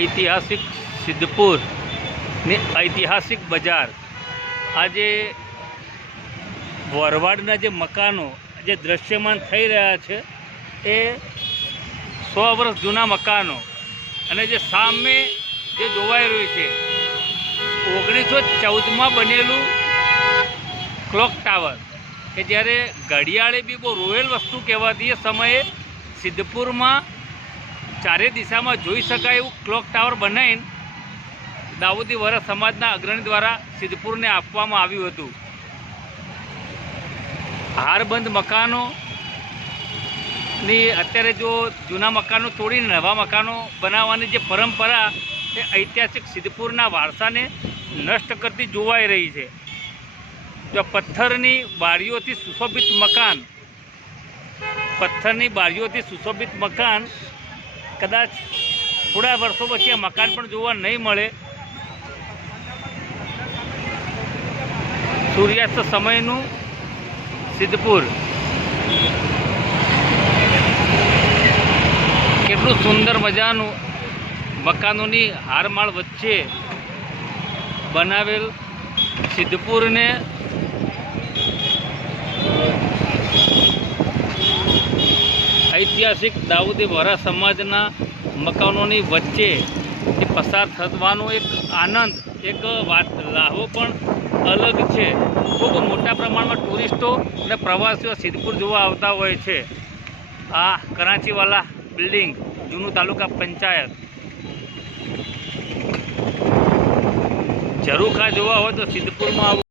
ઐતિહાસિક સિદ્ધપુર ને ઐતિહાસિક બજાર. આજે વરવાડના જે મકાનો જે દૃશ્યમાન થઈ રહ્યા છે એ 100 વર્ષ જૂના મકાનો, અને જે સામે જે જોવાઈ રહ્યું છે 1914માં બનેલું ક્લોક ટાવર, કે જ્યારે ઘડિયાળે બી બહુ રોયલ વસ્તુ કહેવાતી. એ સમયે સિદ્ધપુરમાં ચારે દિશામાં જોઈ શકાય એવું ક્લોક ટાવર બનાવીને દાઉદી વરા સમાજના અગ્રણી દ્વારા સિદ્ધપુરને આપવામાં આવ્યું હતું. હારબંધ મકાનોની અત્યારે જો જૂના મકાનો તોડીને નવા મકાનો બનાવવાની જે પરંપરા એ ઐતિહાસિક સિદ્ધપુરના વારસાને નષ્ટ કરતી જોવાઈ રહી છે. જો પથ્થરની બારીઓથી સુશોભિત મકાન કદાચ થોડા વર્ષો પછી આ મકાન પણ જોવા નહીં મળે. સૂર્યાસ્ત સમયનું સિદ્ધપુર કેટલું સુંદર મજાનું મકાનોની હારમાળ વચ્ચે બનાવેલ સિદ્ધપુરને ઐતિહાસિક દાઉદી વરા સમાજના મકાનોની વચ્ચે પસાર થવાનો એક આનંદ, એક લાહવો પણ અલગ છે. ખૂબ મોટા પ્રમાણમાં ટુરિસ્ટો અને પ્રવાસીઓ સિદ્ધપુર જોવા આવતા હોય છે. આ કરાંચીવાલા બિલ્ડિંગ, જૂનું તાલુકા પંચાયત. ઝરૂખા જોવા હોય તો સિદ્ધપુરમાં આવું.